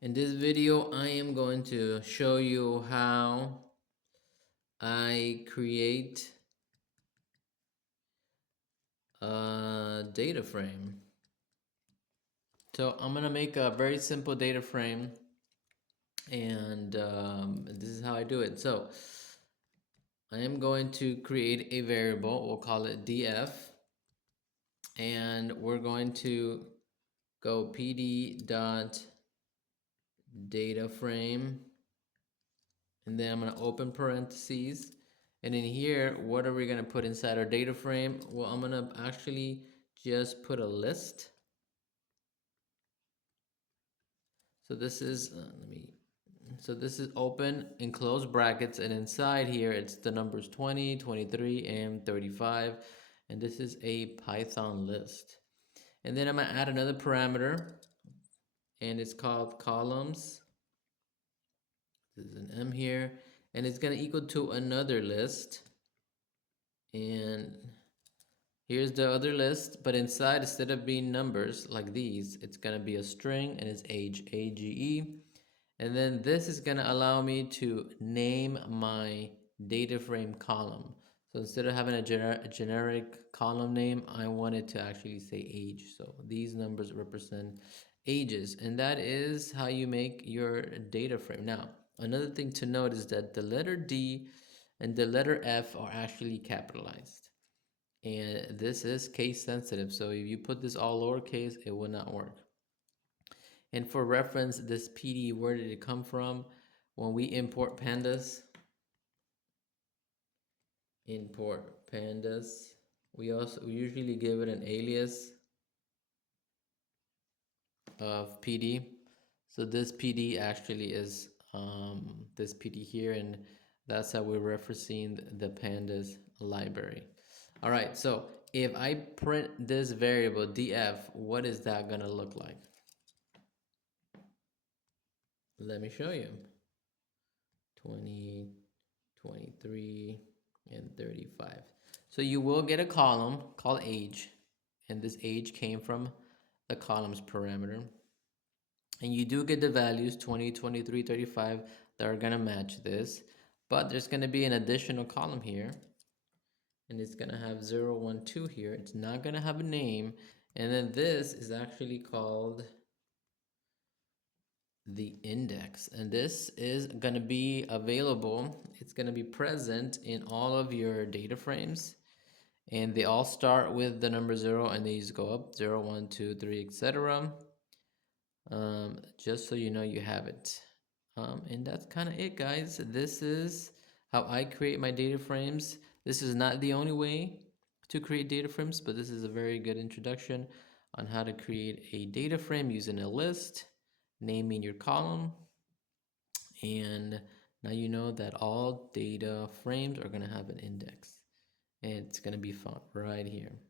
In this video, I am going to show you how I create a data frame. So I'm gonna make a very simple data frame, and this is how I do it. So I am going to create a variable. We'll call it df, and we're going to go pd.DataFrame, and then I'm going to open parentheses, and in here, what are we going to put inside our data frame? Well, I'm going to actually just put a list. So this is this is open and close brackets, and inside here it's the numbers 20, 23, and 35, and this is a Python list. And then I'm going to add another parameter, and it's called columns. This is an M here, and it's going to equal to another list. And here's the other list, but inside, instead of being numbers like these, it's going to be a string, and it's age, AGE. And then this is going to allow me to name my data frame column. So instead of having a generic column name, I want it to actually say age. So these numbers represent ages, and that is how you make your data frame. Now, another thing to note is that the letter D and the letter F are actually capitalized. And this is case sensitive. So if you put this all lowercase, it will not work. And for reference, this PD, where did it come from? When we import pandas, we usually give it an alias of PD. So this PD actually is this PD here, and that's how we're referencing the pandas library. All right, so if I print this variable df, what is that gonna look like? Let me show you. 20, 23, and 35. So you will get a column called age, and this age came from the columns parameter. And you do get the values 20, 23, 35 that are gonna match this, but there's gonna be an additional column here, and it's gonna have 0, 1, 2 here. It's not gonna have a name, and then this is actually called the index, and this is going to be available. It's going to be present in all of your data frames, and they all start with the number 0, and they just go up 0, 1, 2, 3, etc. Just so you know you have it. And that's kind of it, guys. This is how I create my data frames. This is not the only way to create data frames, but this is a very good introduction on how to create a data frame using a list, naming your column, and now you know that all data frames are going to have an index, and it's going to be found right here.